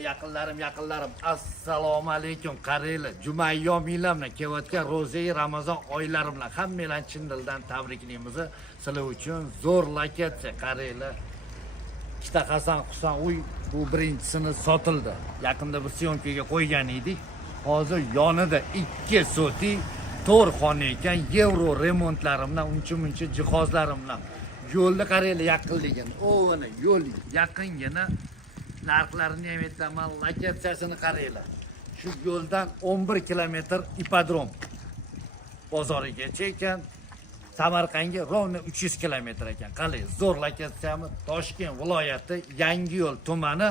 Yaqinlarim, assalomu alaykum qaranglar. Juma ayyominglar bilan kelayotgan ro'za Ramazon oylari bilan hammalarni chin dildan tabriklaymiz. Sizlar uchun zo'r lokatsiya qaranglar. Ikkita Hasan Husan uy bu birinchisini sotildi. Yaqinda bir syomkaga qo'ygan edik. Hozir yonida 2 soti 4 xona ekan, yevro remontlari bilan, uncha-muncha jihozlarim bilan. Yo'lni qaranglar yaqinligini. O'g'ini yo'l yaqingina. Narxlarini ham aytaman, lokatsiyasini qaranglar. Shu yo'ldan 11 kilometr ipodrom bozorigacha ekan. Samarqandga rovna 300 kilometr ekan. Qalay, zo'r lokatsiyami? Toshkent viloyati Yangiyo'l tumani.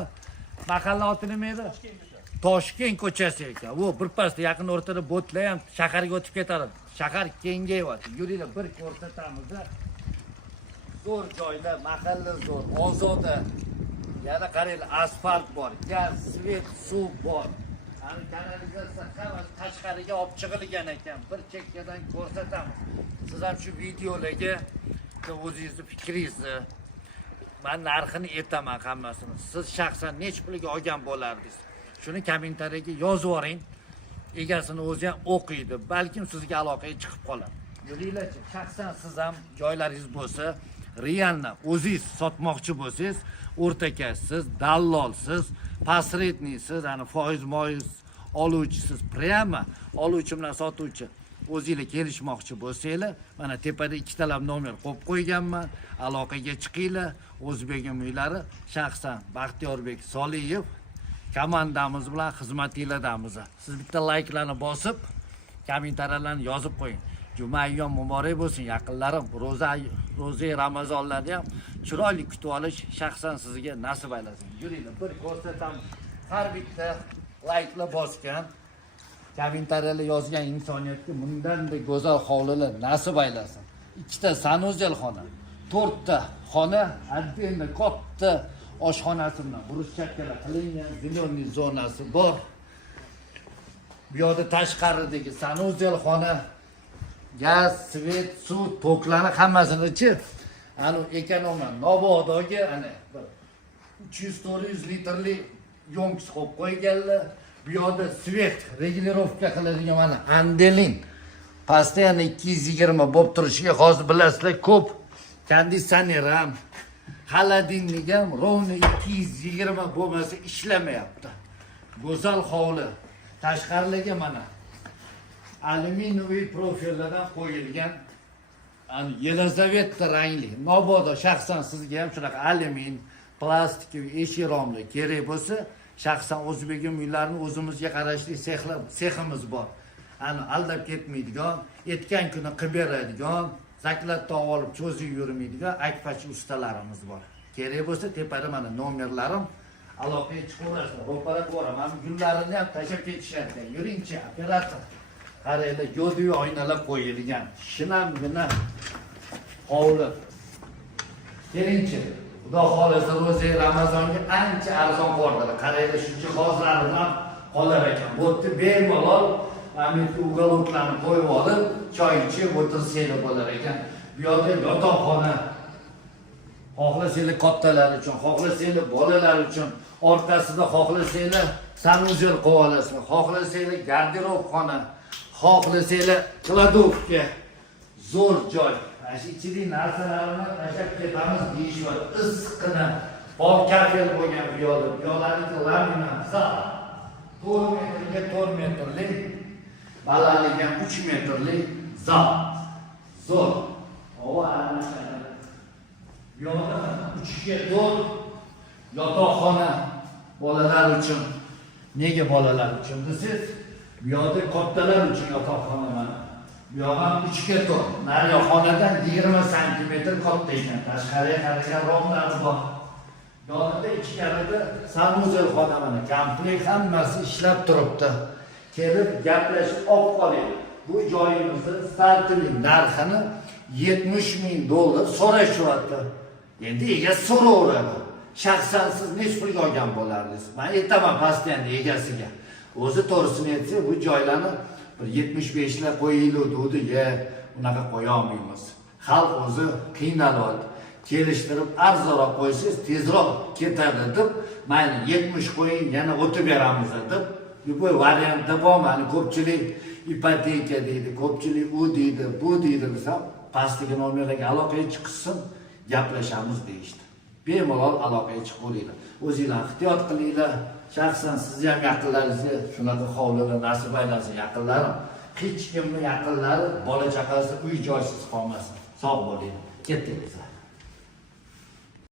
Mahalla oti nima edi? Toshkent ko'chasi ekan. Bu birpasda yaqin o'rtada botlar ham shaharga o'tib ketadi. Shahar kengayapti. Yuringlar, bir ko'rsatamiz. Zo'r joylar, mahalla zo'r, ozoda. Yana qaranglar, asfalt bor, gaz, svet, suv bor. Ani kanalizatsiya hammasi tashqariga olib chiqilgan ekan. Bir chekkadan ko'rsatamiz. Siz ham shu videolarga o'zingizni fikringizni, men narxini aytaman hammasini. Siz shaxsan nechta pulga olgan bo'lardingiz? Shuni kommentariyaga yozib yuboring. Egasini o'zi ham o'qiydi. Balkim sizga aloqaga chiqib qoladi. Yuringlarchi, shaxsan siz ham joylaringiz bo'lsa, realni o'zingiz sotmoqchi bo'lsangiz, o'rtakasiz, dallolsiz, posredniysiz, ani foiz-moiz oluvchisiz, prямо oluvchi bilan sotuvchi o'zingizlar kelishmoqchi bo'lsanglar, mana tepada ikkitalab nomer qo'yib qo'yganman. Aloqaga chiqinglar. O'zbegim uylari shaxsan Baxtiyorbek Soliyev komandamiz bilan xizmatinglardamiz. Siz bitta layklarni bosib, kommentariyalarni yozib qo'ying. Juma ayyom muborak bo'lsin yaqinlarim. Ro'za Ramazonlarda ham chiroyli kutib olish shaxsan sizga nasib aylasin. Yuringlar, bir ko'rsatamiz. Har bitta layklar bosgan, kommentariyalar yozgan insoniyatga bundanda go'zal hovlilar nasib aylasin. Ikkita sanuzel xona, 4 ta xona, отдельно katta oshxonasi bilan burchakkalar qilingan, ziloniy zonasi bor. Bu yerda tashqaridagi sanuzel xona, gaz, svet, suv, toklarni hammasini-chi, ani ekonoman Nobodoga ana 300-400 litrli yonks qo'yib qo'yganlar. Bu yerda svet regulirovka qiladigan mana Andelin. Постоянно 220 bo'lib turishiga hozir bilasizlar ko'p. Konditsioner ham, холодильник ham ровно 220 bo'lmasa ishlamayapti. Go'zal hovli. Tashqariga mana alyuminiy profillardan qo'yilgan Yelizaveta rangli Nobodo shaxsan sizga ham shunaqa alyumin, plastik, eshik romli kerak bo'lsa, shaxsan o'zbegim uylarini o'zimizga qarashli seximiz bor. Ani aldab ketmaydigan, aytgan kuni qilib beradigan, zaklatdan olib cho'zib yurmaydigan akpachi ustalarimiz bor. Kerak bo'lsa tepada mana nomerlarim, aloqaga chiqaverasizlar. Ro'para boraman, gullarini ham tashlab ketishadi. Yuringchi, operator. Qaranglar, yo'diyu oynalar qo'yilgan. Shinamgina hovli. Keringchi, Xudo xolasa ro'za Ramazonga ancha arzon bordir. Qaranglar, shu jihozlar bilan qolar ekan. Bu yerda bemalol amiti uголокlarni qo'yib olib, choy ichib o'tirsanglar bo'lar ekan. Bu yerda yotoqxona. Xohlasanglar kattalar uchun, xohlasanglar bolalar uchun, orqasida xohlasanglar sanuzel qo'yib olasizlar, xohlasanglar garderobxona, xohlasanglar kladovka. Zo'r joy. Shu ichidagi narsalarni tashlab ketamiz deyishadi. Issiqqina bol kafel bo'lgan bu yo'lda. Bu yo'llarning laminat zal. 4 metrga 4 metrlik, balandligi 3 metrlik zal. Zo'r. Havo almashadi. Bu yo'lda 3 ga 4 yotoqxona bolalar uchun. Nega bolalar uchun desiz? Bu yo'lda kattalar uchun yotoqxona mana. Bu yo'g'am 3 ga 4. Nari xonadan 20 sm katta ekan. Tashqariga qaragan romlari bor. Yonida ichkarida sanuzel xona mana. Komplekt hammasi ishlab turibdi. Kelib gaplashib olib qoling. Bu joyimizni startli narxini $70,000 so'rashyapti. Endi egasi so'raveradi. Shaxsan siz nech pulga olgan bo'lardingiz? Men aytaman pastdan egasiga. O'zi to'g'risini aytsa, bu joylarni 75 lar qo'yiladi, ya unaqa qo'ya olmaymiz. Xalq o'zi qiynalyapti. Kelishtirib arzonroq qo'ysangiz tezroq ketadi deb mayli 70 qo'ying, yana o'tib beramiz deb, bu variantda bormi? Ko'pchilik ipoteka deydi, ko'pchilik u deydi, bu deydi desa, pastdagi nomerlarga aloqaga chiqsin, gaplashamiz deyishdi. Bemalol aloqaga chiqaveringlar. O'zingizlar ehtiyot qilinglar. Shaxsan sizni ham yaqinlaringizga shunaqa hovlilar nasib aylansin yaqinlarim. Hech kimning yaqinlari bola chaqasi uy joysiz qolmasin. Sog' bo'ling. Ketdingizlar.